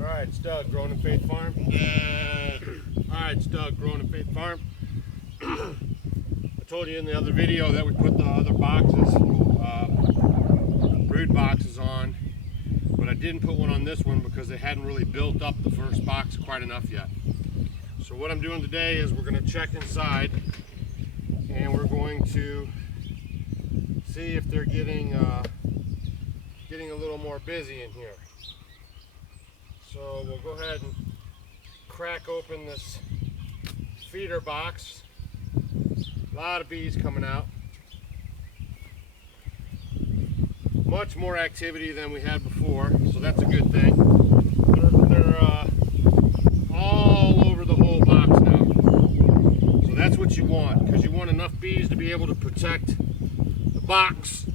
Alright, it's Doug, Growing in Faith Farm. Alright, it's Doug, Growing in Faith Farm. I told you in the other video that we put the other boxes, brood boxes on, but I didn't put one on this one because they hadn't really built up the first box quite enough yet. So what I'm doing today is we're going to check inside and we're going to see if they're getting a little more busy in here. So we'll go ahead and crack open this feeder box. A lot of bees coming out. Much more activity than we had before, so that's a good thing. They're all over the whole box now. So that's what you want, because you want enough bees to be able to protect the box.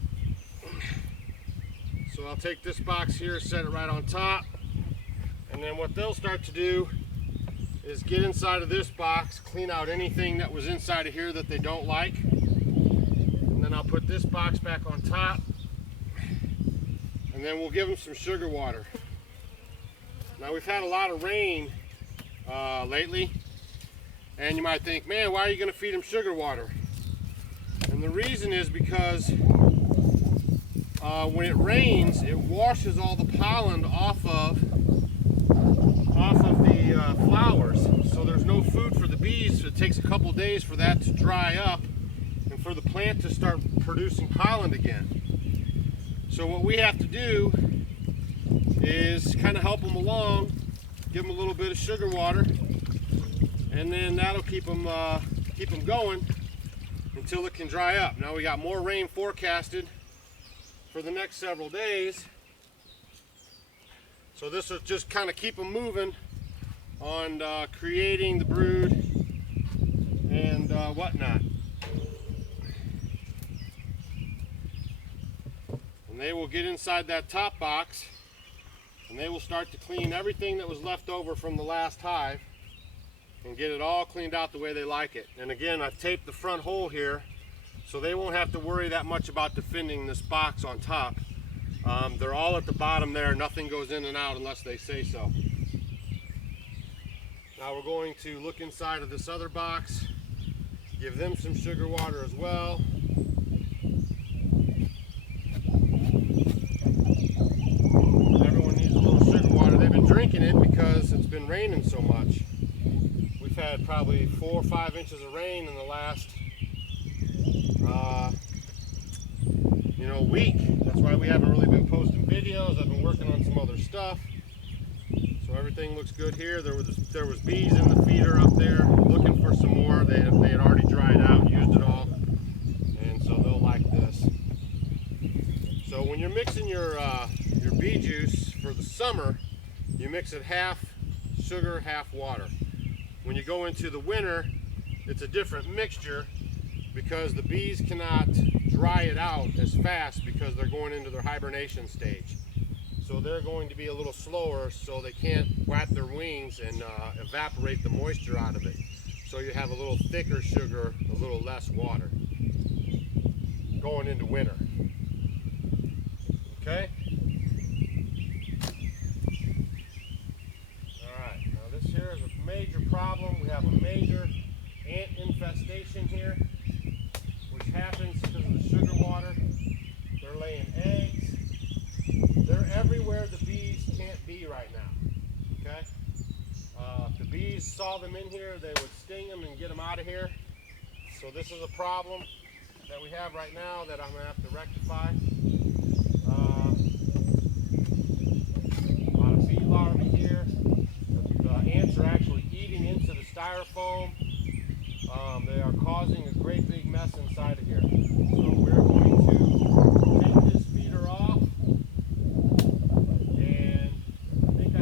So I'll take this box here, set it right on top. And then what they'll start to do is get inside of this box, clean out anything that was inside of here that they don't like. And then I'll put this box back on top. And then we'll give them some sugar water. Now we've had a lot of rain lately. And you might think, man, why are you going to feed them sugar water? And the reason is because when it rains, it washes all the pollen off of the flowers, so there's no food for the bees. It takes a couple days for that to dry up and for the plant to start producing pollen again. So what we have to do is kind of help them along, give them a little bit of sugar water, and then that'll keep them going until it can dry up. Now we got more rain forecasted for the next several days. So this will just kind of keep them moving on creating the brood and whatnot. And they will get inside that top box and they will start to clean everything that was left over from the last hive and get it all cleaned out the way they like it. And again, I've taped the front hole here so they won't have to worry that much about defending this box on top. They're all at the bottom there. Nothing goes in and out unless they say so. Now we're going to look inside of this other box, give them some sugar water as well. Everyone needs a little sugar water. They've been drinking it because it's been raining so much. We've had probably 4 or 5 inches of rain in the last week. That's why we haven't really been posting videos. I've been working on some other stuff. So everything looks good here. There was bees in the feeder up there looking for some more. They had already dried out, used it all. And so they'll like this. So when you're mixing your bee juice for the summer, you mix it half sugar, half water. When you go into the winter, it's a different mixture because the bees cannot dry it out as fast because they're going into their hibernation stage. So they're going to be a little slower so they can't flap their wings and evaporate the moisture out of it. So you have a little thicker sugar, a little less water going into winter. Okay? Alright, now this here is a major problem. We have a major ant infestation here, which happens because of the sugar water. They're laying eggs. They're everywhere the bees can't be right now. Okay? If the bees saw them in here, they would sting them and get them out of here. So this is a problem that we have right now that I'm going to have to rectify. A lot of bee larvae here. The ants are actually eating into the styrofoam. They are causing a great big mess inside of here. So we're going to take this feeder off, and I think I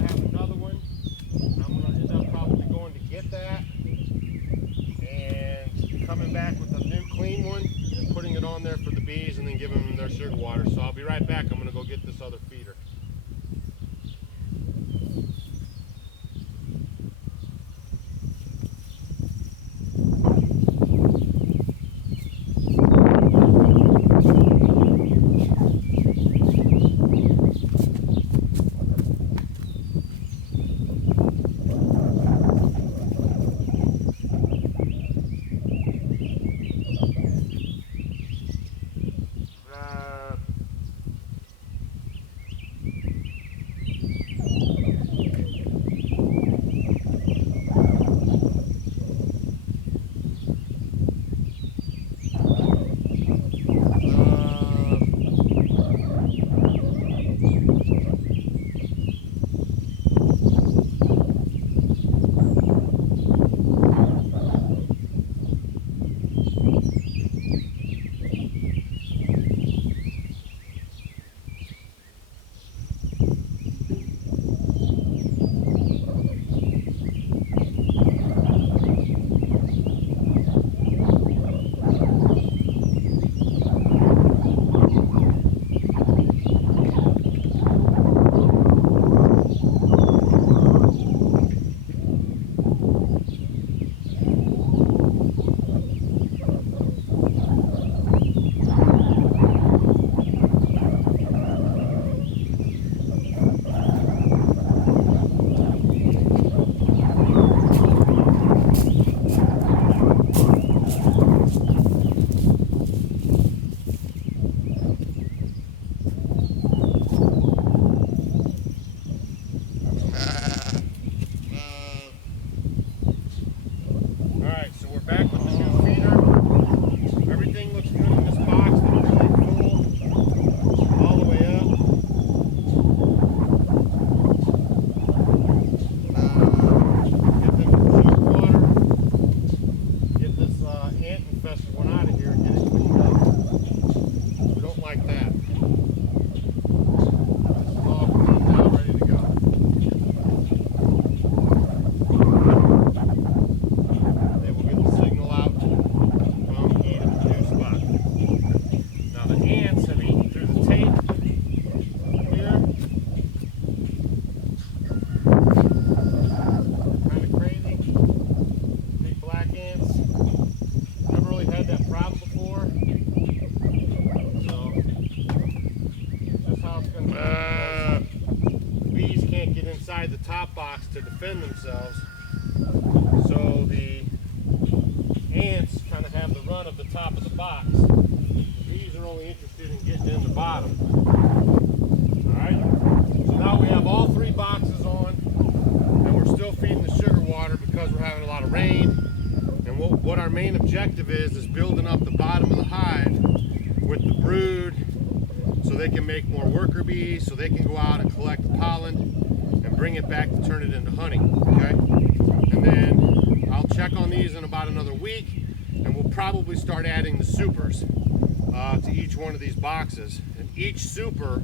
can't get inside the top box to defend themselves. So the ants kind of have the run of the top of the box. The bees are only interested in getting in the bottom. Alright, so now we have all 3 boxes on, and we're still feeding the sugar water because we're having a lot of rain. And what our main objective is building up the bottom of the hive with the brood so they can make more worker bees, so they can go out and collect the pollen and bring it back to turn it into honey. Okay? And then I'll check on these in about another week, and we'll probably start adding the supers to each one of these boxes. And each super,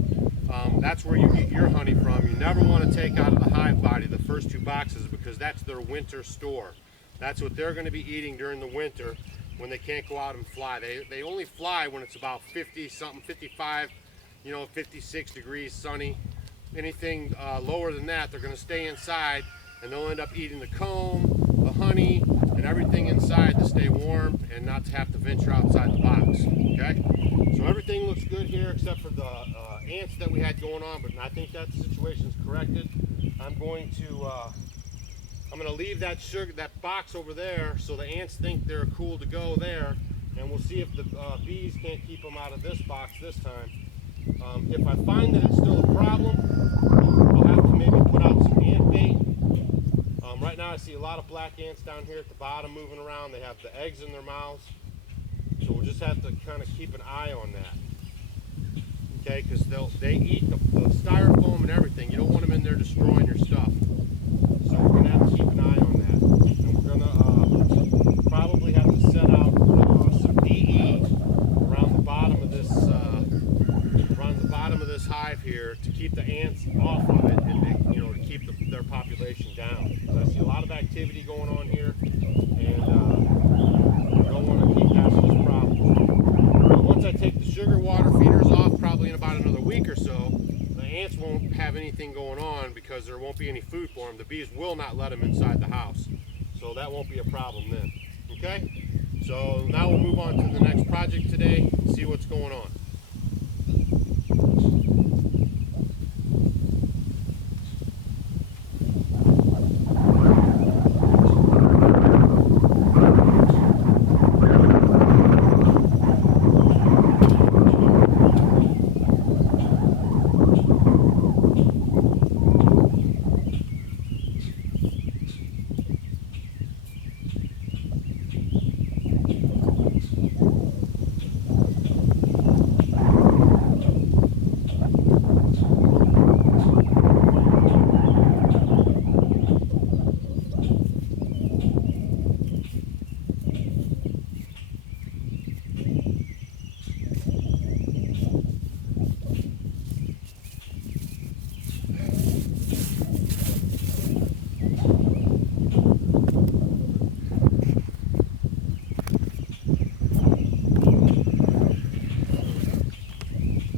that's where you get your honey from. You never want to take out of the hive body the first 2 boxes because that's their winter store. That's what they're going to be eating during the winter when they can't go out and fly. They only fly when it's about 50 something, 55, 56 degrees sunny. Anything lower than that, they're going to stay inside, and they'll end up eating the comb, the honey, and everything inside to stay warm and not to have to venture outside the box. Okay? So everything looks good here except for the ants that we had going on, but I think that situation's corrected. I'm going to leave that box over there so the ants think they're cool to go there, and we'll see if the bees can't keep them out of this box this time. If I find that it's still a problem, I'll have to maybe put out some ant bait. Right now I see a lot of black ants down here at the bottom moving around. They have the eggs in their mouths, so we'll just have to kind of keep an eye on that. Okay, because they eat the styrofoam and everything. You don't want them in there destroying your stuff. So we're going to have to keep an eye on that. And we're going to probably have to set out some DE around the bottom of this hive here to keep the ants off of it and to keep their population down. Because I see a lot of activity going on here, and we don't want to keep having this problem. But once I take the sugar water feeders off, probably in about another week or so, the ants won't have anything going on because there won't be any food for them. The bees will not let them inside the house, so that won't be a problem then. Okay, so now we'll move on to the next project today and see what's going on.